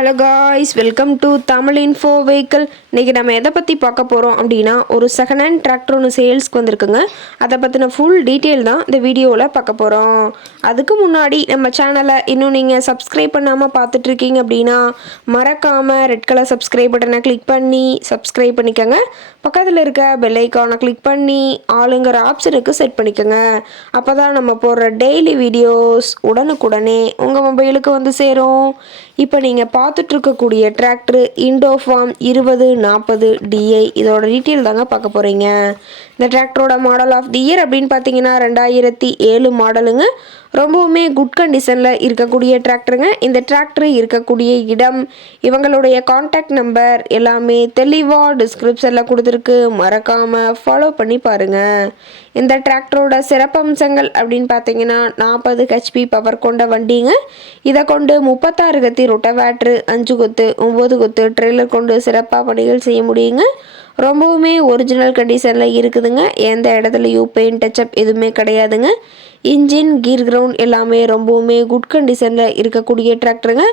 Hello guys, welcome to Tamil info vehicle. இன்றைக்கி நம்ம எதை பற்றி பார்க்க போகிறோம் அப்படின்னா, ஒரு செகண்ட் ஹேண்ட் டிராக்டர் ஒன்று சேல்ஸ்க்கு வந்திருக்குங்க. அதை பற்றின ஃபுல் டீட்டெயில் தான் இந்த வீடியோவில் பார்க்க போகிறோம். அதுக்கு முன்னாடி நம்ம சேனலை இன்னும் நீங்கள் சப்ஸ்கிரைப் பண்ணாமல் பார்த்துட்ருக்கீங்க அப்படின்னா மறக்காமல் ரெட் கலர் சப்ஸ்கிரைப் பட்டனை கிளிக் பண்ணி சப்ஸ்கிரைப் பண்ணிக்கோங்க. பக்கத்தில் இருக்க பெல் ஐக்கானை கிளிக் பண்ணி ஆளுங்கிற ஆப்ஷனுக்கு செட் பண்ணிக்கோங்க. அப்போ தான் நம்ம போடுற டெய்லி வீடியோஸ் உடனுக்குடனே உங்கள் மொபைலுக்கு வந்து சேரும். இப்போ நீங்கள் பார்த்துட்ருக்கக்கூடிய டிராக்டர் இண்டோஃபார்ம் 2040 DI. இதோட டீட்டெயில் தாங்க பார்க்க போகிறீங்க. இந்த டிராக்டரோட மாடல் ஆஃப் தி இயர் அப்படின்னு பார்த்தீங்கன்னா 2007 மாடலுங்க. ரொம்பவுமே குட் கண்டிஷனில் இருக்கக்கூடிய டிராக்டருங்க. இந்த டிராக்டர் இருக்கக்கூடிய இடம், இவங்களுடைய காண்டாக்ட் நம்பர் எல்லாமே தெளிவாக டிஸ்கிரிப்ஷனில் கொடுத்துருக்கு. மறக்காமல் ஃபாலோ பண்ணி பாருங்கள். இந்த டிராக்டரோட சிறப்பம்சங்கள் அப்படின்னு பார்த்தீங்கன்னா 40 HP பவர் கொண்ட வண்டிங்க. இதை கொண்டு 36 கத்தி ரொட்டவேட்ரு, 5 கொத்து 9 கொத்து ட்ரெய்லர் கொண்டு சிறப்பாக பணிகள் செய்ய முடியுங்க. ரொம்பவுமே ஒரிஜினல் கண்டிஷனில் இருக்குதுங்க. எந்த இடத்துலையும் பெயிண்ட் டச்சப் எதுவுமே கிடையாதுங்க. இன்ஜின், கீர் கிரவுண்ட் எல்லாமே ரொம்பவுமே குட் கண்டிஷனில் இருக்கக்கூடிய டிராக்டருங்க.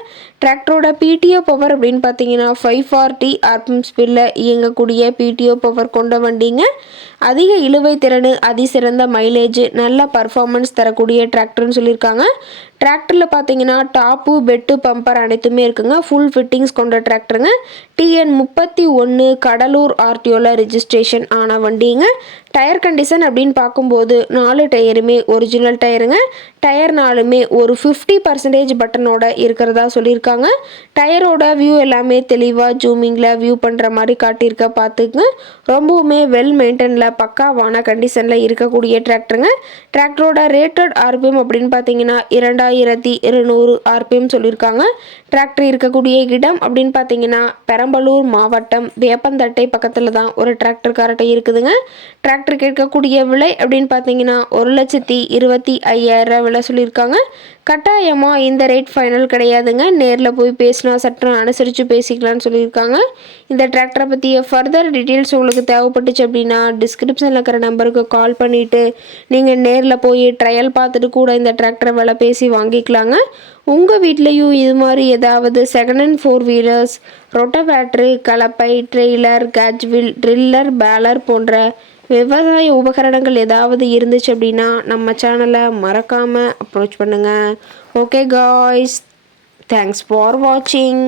டிராக்டரோட PTO பவர் அப்படின்னு பார்த்தீங்கன்னா 540 RPM ஸ்பீடில் இயங்கக்கூடிய PTO பவர் கொண்ட வண்டிங்க. அதிக இழுவை திறன், அதிசிறந்த மைலேஜ், நல்ல பர்ஃபார்மன்ஸ் தரக்கூடிய டிராக்டர்னு சொல்லியிருக்காங்க. டிராக்டரில் பார்த்தீங்கன்னா டாப்பு, பெட்டு, பம்பர் அனைத்துமே இருக்குங்க. ஃபுல் ஃபிட்டிங்ஸ் கொண்ட டிராக்டருங்க. TN 31 கடலூர் RTOவில் ரிஜிஸ்ட்ரேஷன் ஆன வண்டிங்க. டயர் கண்டிஷன் அப்படின்னு பார்க்கும்போது 4 டயருமே ஒரிஜினல் டயருங்க. டயர் 4மே ஒரு 50% பட்டனோட இருக்கிறதா சொல்லியிருக்காங்க. டயரோட வியூ எல்லாமே தெளிவாக ஜூமிங்கில் வியூ பண்ணுற மாதிரி காட்டியிருக்க பார்த்துக்குங்க. ரொம்பவுமே வெல் மெயின்டெனில் பக்காவான கண்டிஷனில் இருக்கக்கூடிய டிராக்டருங்க. டிராக்டரோட ரேட்டட் RPM அப்படின்னு பார்த்தீங்கன்னா 2200 RPM சொல்லியிருக்காங்க. டிராக்டர் இருக்கக்கூடிய இடம் அப்படின்னு பார்த்தீங்கன்னா பெரம்பலூர் மாவட்டம் வேப்பந்தட்டை பக்கத்தில் தான் ஒரு டிராக்டர் காரட்டை இருக்குதுங்க. டிராக்டர் கேட்கக்கூடிய விலை அப்படின்னு பார்த்தீங்கன்னா 1,25,000 விலை சொல்லியிருக்காங்க. கட்டாயமாக இந்த ரேட் ஃபைனல் கிடையாதுங்க. நேரில் போய் பேசினா சட்டம் அனுசரித்து பேசிக்கலான்னு சொல்லியிருக்காங்க. இந்த டிராக்டரை பற்றிய ஃபர்தர் டீட்டெயில்ஸ் உங்களுக்கு தேவைப்பட்டுச்சு அப்படின்னா டிஸ்கிரிப்ஷனில் இருக்கிற நம்பருக்கு கால் பண்ணிவிட்டு நீங்கள் நேரில் போய் ட்ரையல் பார்த்துட்டு கூட இந்த டிராக்டரை விலை பேசி வாங்கிக்கலாங்க. உங்கள் வீட்லேயும் இது மாதிரி ஏதாவது செகண்ட் ஹேண்ட் 4 வீலர்ஸ், ரொட்டவேட்ரு, கலப்பை, ட்ரெய்லர், கேட்ச்வில், ட்ரில்லர், பேலர் போன்ற விவசாய உபகரணங்கள் ஏதாவது இருந்துச்சு அப்படின்னா நம்ம சேனலை மறக்காமல் அப்ரோச் பண்ணுங்கள். ஓகே காய்ஸ், தேங்க்ஸ் ஃபார் வாட்சிங்.